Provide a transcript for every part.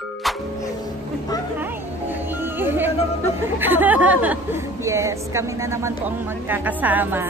Hi! Yes, kami na naman po ang magkakasama.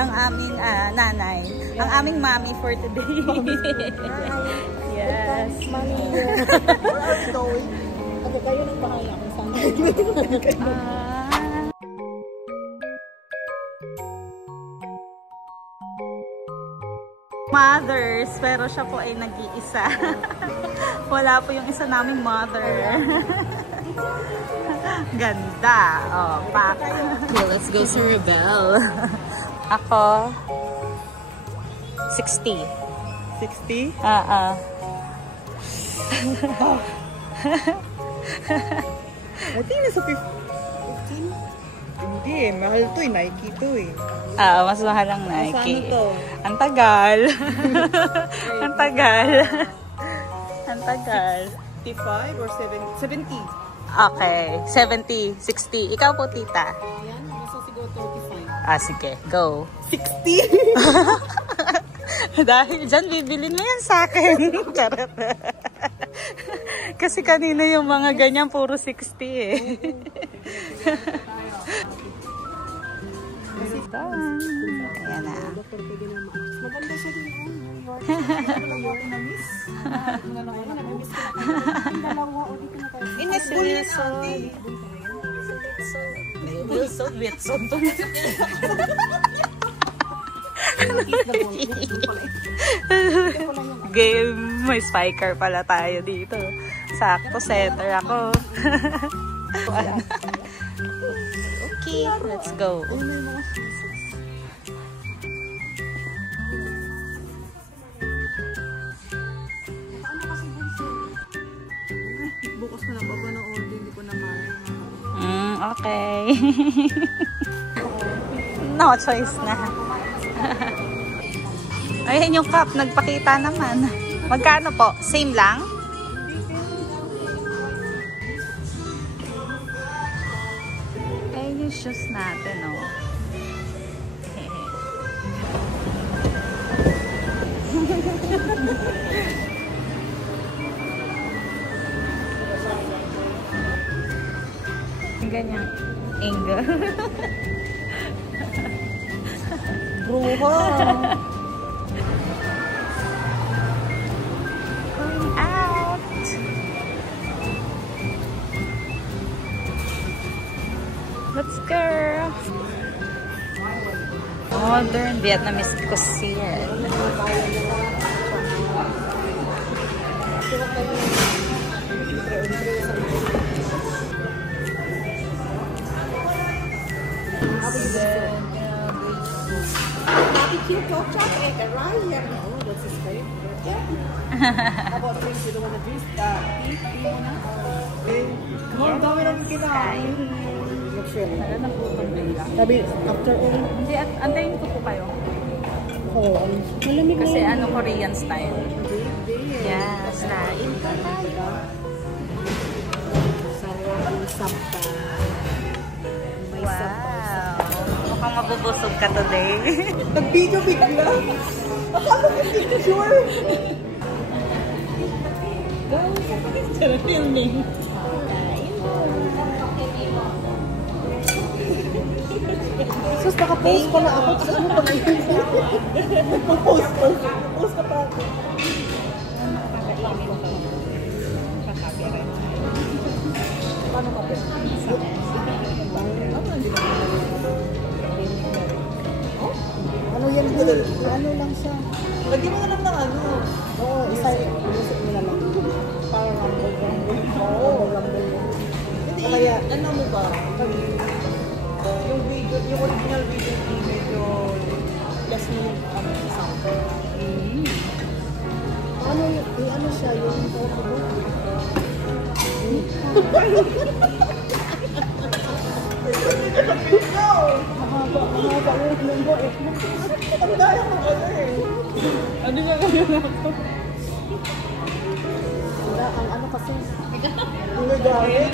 Ang aming nanay. Ang aming mommy for today. Yes. Mommy. Where are you going? Ako kayo nang bahala kung saan. Mothers, pero siya po ay nag-iisa. Wala po yung isa naming mother. Ganda. Oh, pak. Okay, let's go to Rebel. Ako, 60. 60? I think nasa 15? Hindi, mahal to eh. Nike to eh. Mas mahal ang Nike. Ano to? Ang tagal. Ang tagal. Ang tagal. 55 or 70? Okay. 70, 60. Ikaw po, tita. Ayan, nasa siguro 35. Sige. Go. 60? Dahil dyan, bibilin mo yan sa akin. Charot. Kasi kanina yung mga ganyan, puro 60 eh. Done. Ayan na. Maganda siya din yung New York. Game, may spiker pala tayo dito. Sakto, setter ako. Okay, let's go. Bukas na lang baba ng order, hindi ko na kaya. Okay. No choice na. Ayan yung cup, nagpakita naman. Magkano po? Same lang? Ayan yung shoes natin, oh. Ganyang angle. Bruha! Going out! Let's go! Modern Vietnamese cuisine. Barbecue pork chop and a rice. Oh, that's his favorite. Yeah. How about drinks? You don't want to drink? Eat? More dami lang kinain. Sabi, after all. Hindi, antayin ko po kayo. Oo. Malamig Kasi ano, Korean style. Yes, nain ka tayo. Sarang sampa. Wow. Mukhang mabubusog ka today. Nag-video bigla. Akala ko picture. Sarap yun eh. Sus, naka-post pala ako. Tapos ano pa ngayon? Nagpo-post ko. Post ka pa ako. Paano ka pa? Ano yan? Ano lang siya? Lagyan mo na lang ng ano. Oo, isa-isip mo na lang. Para rumble. Oo, rumble. Hindi, kaya, ano mo ba? Yung video, yung original video, medyo less minute sound. Ano siya, yung photo mo? Mahaba yung lunggo eh. Ano dahil mo ano eh? Ano nga ganyan ako? Wala, ang ano kasi? Yung nagawin?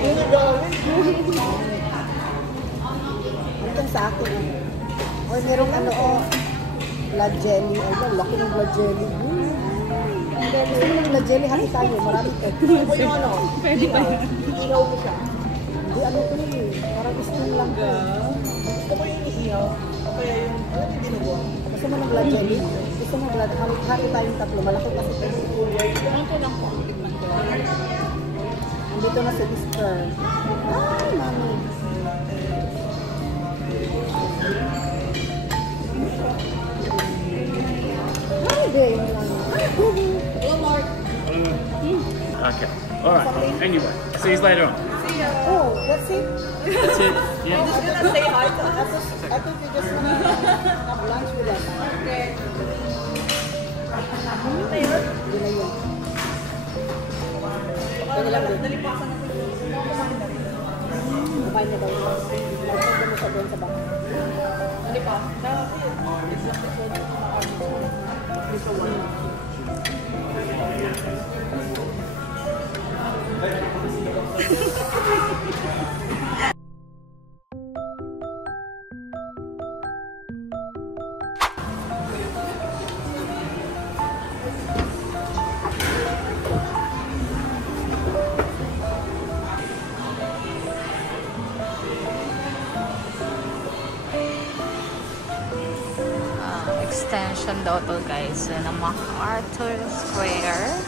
Yung nagawin? Ito sa akin. O merong ano o blood jelly. Ay, laki ng blood jelly. Gusto mo ng blood jelly? Hati tayo. Marami ito. O yung ano? Pwede ba yun? Iihaw mo siya. Hindi, ano ito eh. Parang gusto mo lang ito. Gusto mo yung iihaw? O kaya yung, ano yung dinugo? Gusto mo ng blood jelly? Gusto mo blood? Hati tayong tatlo. Malaki kasi ito. Ano po lang po? Tikman ko. Andito na si Easter. Ay, mami. Ay, hindi. Yun lang. Hello, Mark. Okay. All right. Anyway, see you later on. Oh, that's it? That's it. Yeah. Just gonna say hi to us. I thought you just wanna have lunch with us. Okay. Hindi na yun. Pwede lang din. Nalipasan na ito. Kumain na rin. Kumain na daw. Nagpunta mo siya doon sa bahay. Nalipasan. Dati, isang episode na Extension daw to guys ng MacArthur Square.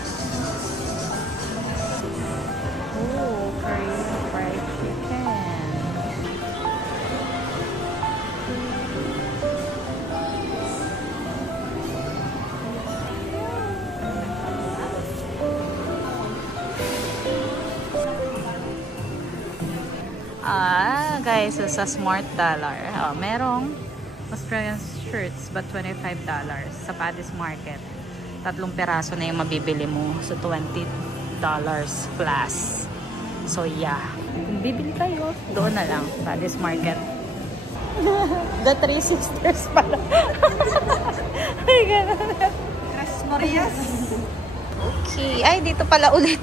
Oh, Korean fried chicken. Guys, sa Smart Dollar. Merong Australian shirts but $25 sa Paddy's Market. 3 peraso na yung mabibili mo. So $20 plus. So yeah. Kung bibili kayo, doon na lang. Paddy's Market. The Three Sisters pala. Ay, gano'n. Tres Marias. Okay. Ay, dito pala ulit.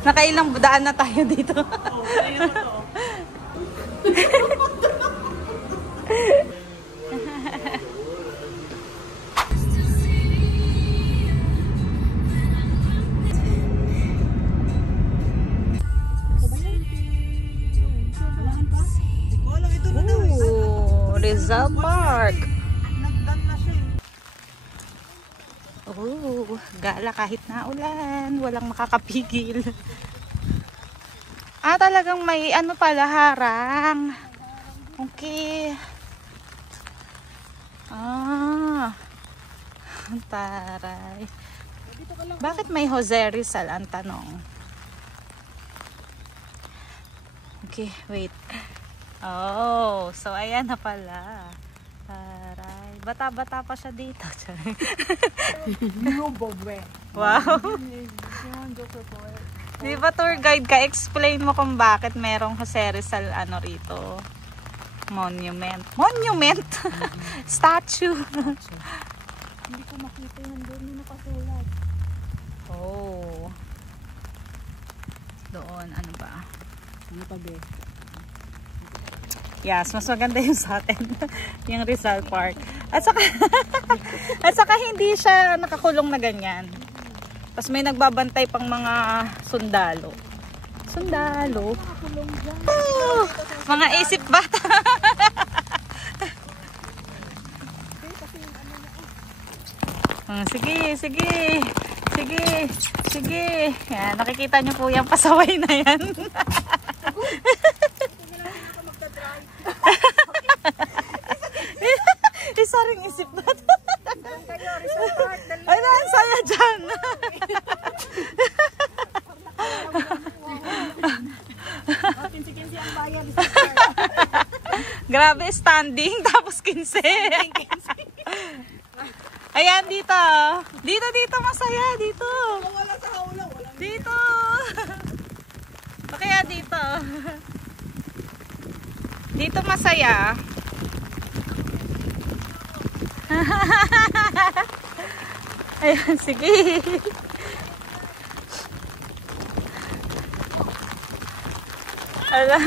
Nakailang budaan na tayo dito. Oh, ayun na to. Rizal Park. Nagdan na siya eh. Oh, gala kahit na ulan, walang makakapigil. Talagang may ano pala, harang. Okay. Taray. Bakit may Jose Rizal ang tanong? Okay, wait. Oh, so ayan na pala. Taray. Bata-bata pa siya dito. Wow. Di ba tour guide ka? Explain mo kung bakit merong Jose Rizal ano rito. Monument. Monument? Statue. Hindi ko makita yung doon yung nakasulat. Oh. Doon, ano ba? Ano pa be? Yes, mas maganda yung sa atin. Yung Rizal Park. At saka hindi siya nakakulong na ganyan. Tapos may nagbabantay pang mga sundalo. Sundalo? Oh, mga isip bata. Sige, sige. Sige, sige. Yan, nakikita niyo po yung pasaway na yan. Isa ring isip na ito. Ay, ang saya dyan. Grabe, standing, tapos 15. Ayan, dito. Dito, masaya. Dito. Dito. O kaya dito. Dito masaya. Ayan, sige. Ala.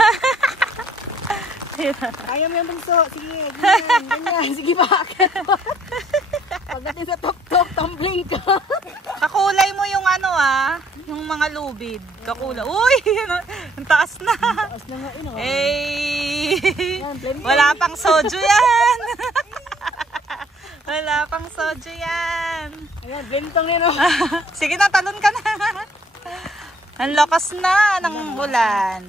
Kaya mo yung bunso. Sige, ganyan. Sige, bakit? lubid. Kakula. Uy! Ang taas na. Taas na nga ino. Eh! blend Wala pang soju yan. Wala pang soju yan. Ayan, blentang yan o. Sige na, talon ka na. Ang lakas na ng ulan.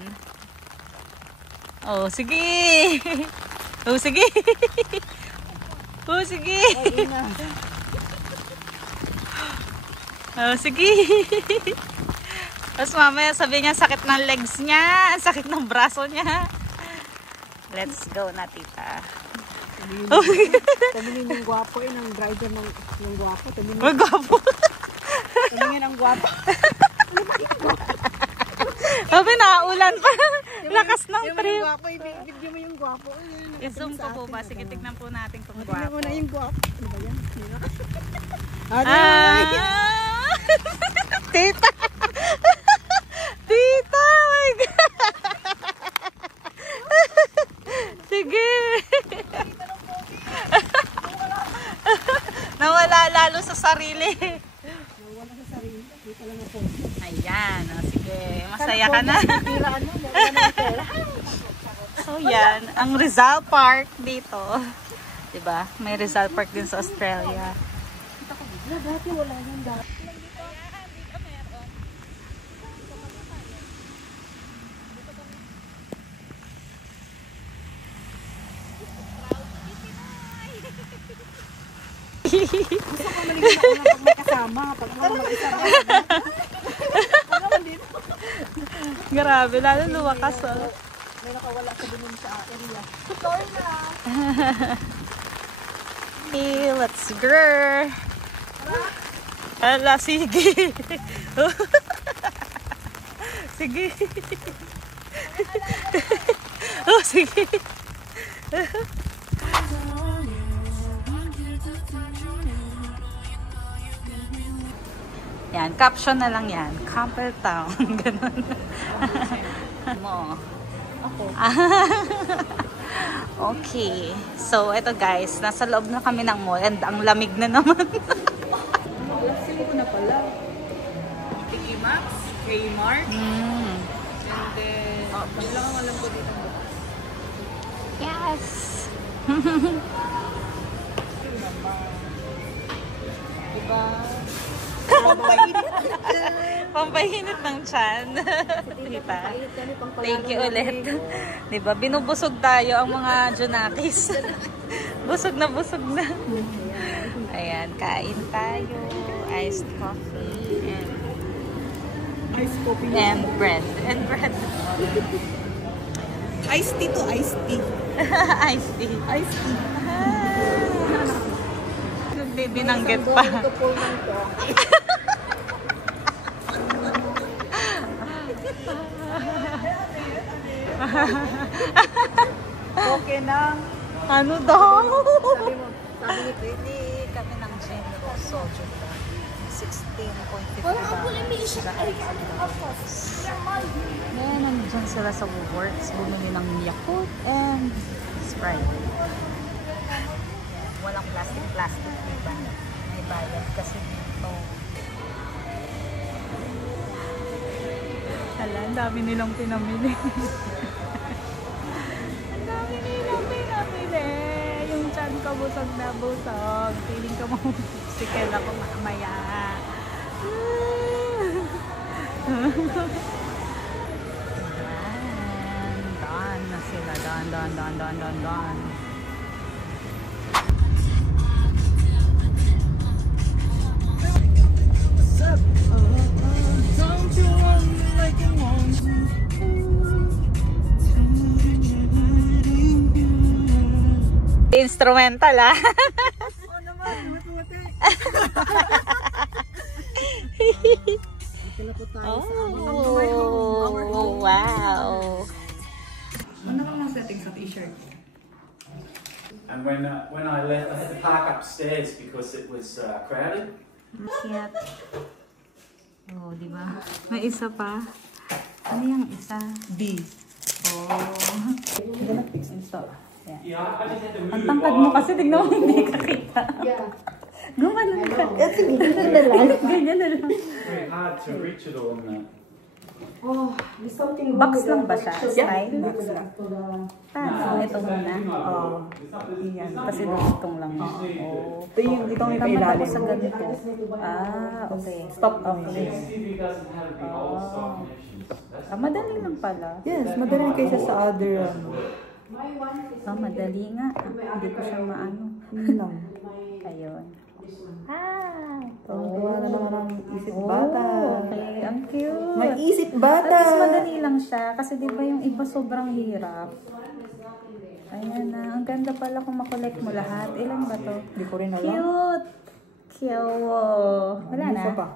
Oh, sige. Oh, sige. Oh, sige. Oh, sige. Tapos mamaya sabi niya sakit ng legs niya, sakit ng braso niya. Let's go na, tita. Tumingin yung gwapo ng driver ng yung gwapo. Magwapo. Tumingin ang gwapo. Sabi naulan pa. Lakas ng trip. Gwapo, i-video mo yung gwapo. I-zoom ko po ba? Sige, tignan po natin kung Tingnan gwapo. mo na yung gwapo. Ano ba yan? Tita! Tita! Oh my God! Sige! Nawala lalo sa sarili. Nawala sa sarili. Dito lang ako. Ayan. Oh, sige. Masaya ka na. Tiraan mo. Nawala ng pera. So yan. Ang Rizal Park dito. Diba? May Rizal Park din sa Australia. Dati wala yung dati. Gusto ko maligo na pag may kasama. Pag mag-isa ka. Grabe. Lalo luwakas. Oh. May nakawala sa bunun sa area. Okay, let's go. Ala, sige. Sige. Oh, sige. Yan, caption na lang yan. Campbelltown. Ganun. Mo. Ako. Okay. So, ito guys. Nasa loob na kami ng mall and ang lamig na naman. Lasing ko na pala. Tiki Max, Kmart, and then, yun lang ang alam ko dito. Yes. Diba? Pampahinit ng tiyan. Diba? Thank you ulit. Diba? Binubusog tayo ang mga Junakis. Busog na busog na. Ayan, kain tayo. Iced coffee and Iced coffee. and bread. And bread. Iced tea to iced tea. Iced tea. Iced tea. Binanggit pa. Okay na. Ano daw? Sabi ni Pwede kami ng General Soju lang. 16.50 Then, nandiyan sila sa Woolworths. Bumili ng Yakult and Sprite. Walang plastic, diba? May bayad kasi dito. Hala, ang dami nilang pinamili. Ang dami nilang pinamili. Yung tiyan ko busog na busog. Feeling ko musical ako mamaya. Done na sila. Done. Instrumental ah. Oo naman, mati-mati. Ito na po tayo sa Oh, wow. Ano bang mga settings sa t-shirt? And when I left, I had to park upstairs because it was crowded. Cute. Oh, di ba? May isa pa. Ano yung isa? B. Oh. Gonna fix and stop. Yeah, I just had to move Ang tangkad mo kasi tignan mo hindi ka kita. Yeah. Gumanon ka. Sige, ganyan na lang. Ganyan na lang. It's very hard to reach it all in the Oh, there's something Box lang ba siya? Style? Box lang. Paano? Ito muna. Oh. Yan. Kasi itong lang. Oh. Itong may Tamad ako pailalim. sa ganito. Okay. Stop. Okay. TV doesn't have the old stock connections. Madali lang pala. Yes, madali kaysa sa other. Madali nga. Hindi ko siya maano. Yun lang. Ayun. Gawa na naman ang isip bata. Okay, ang cute. May isip bata. Tapos madali lang siya. Kasi di ba yung iba sobrang hirap. Ayan na. Ang ganda pala kung makolect mo lahat. Ilan ba to? Hindi ko rin alam. Cute! Cute! Wala na. Isa pa.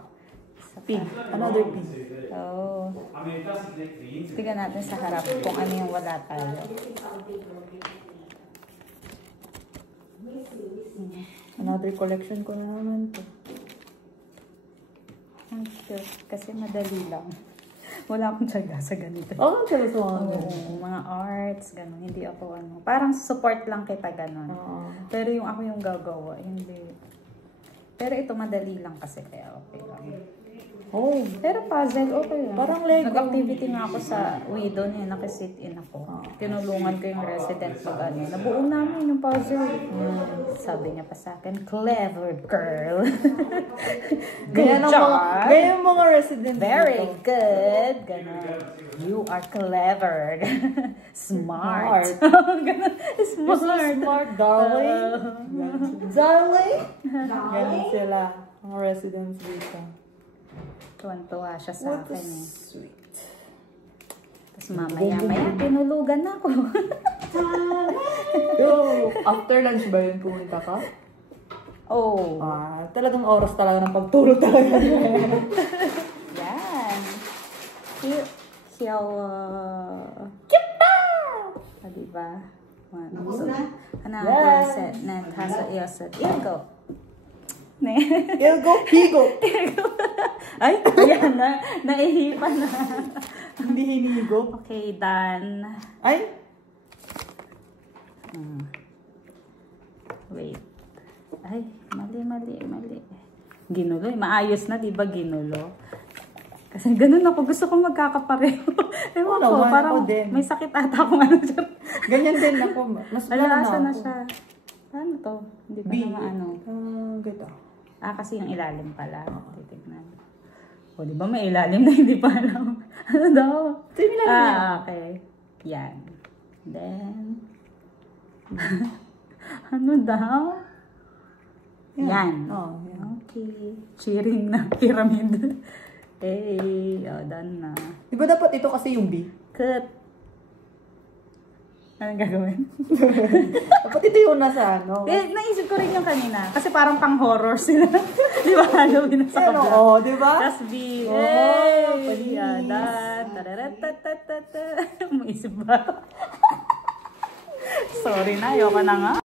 Pink. Another pink. Oh. I mean, it doesn't make the internet. Tignan natin sa harap kung ano yung wala tayo. Another collection ko na naman to. Ang cute. Kasi madali lang. Wala akong tiyaga sa ganito. Oh, ang chala sa mga Oo, mga arts, gano'n. Hindi ako ano. Parang support lang kita gano'n. Pero yung ako yung gagawa, hindi. Pero ito madali lang kasi kaya okay lang. Oh, Pero puzzle, okay lang. Parang Lego. Nag-activity nga ako sa widow niya, nakasit in ako. Tinulungan ko yung resident pag ano. Nabuo namin yung puzzle. Sabi niya pa sa akin, clever girl. Good job. Ganyan mga residents. Very good. Ganon. You are clever. Smart. Ganon. Smart. Smart, darling. Darling. Ganyan sila. Mga residents dito. Tuwan-tuwa siya sa What a akin eh. sweet. Tapos mamaya-maya, tinulugan na ako. Yo, after lunch ba yun pumunta ka? Oh. Talagang oras talaga ng pagtulog talaga. Yan. Cute. Diba? One, two. Another set. Net. Hasa iyoset. Ilgo. Ne. Ilgo, higo. Ay, ayan na. Naihipa na. Hindi hinigo. Okay, done. Ay, Wait. Ay, mali. Ginulo. Maayos na, di ba ginulo? Kasi ganun ako. Gusto kong magkakapareho. Ewan ko, naman, parang ako din. may sakit ata akong ano dyan. ganyan din ako. Mas Alalasan na siya. Ano to? Hindi pa naman ano. Ganda. Kasi yung ilalim pala. Titignan. O, di ba may ilalim na hindi pa alam? Ano daw? Ito yung ilalim niya. Okay. Yan. Then, ano daw? Yan. Oh, yan. Okay. Cheering na pyramid. Hey, done na. Di ba dapat ito kasi yung B? Cut. Anong gagawin? Dapat ito yung nasa ano. Naisip ko rin yung kanina. Kasi parang pang-horror sila. Di ba? Halloween na sa Ano, kabila. di ba? Just be. please. Ayan. Maisip ba? Sorry na. Ayoko na nga.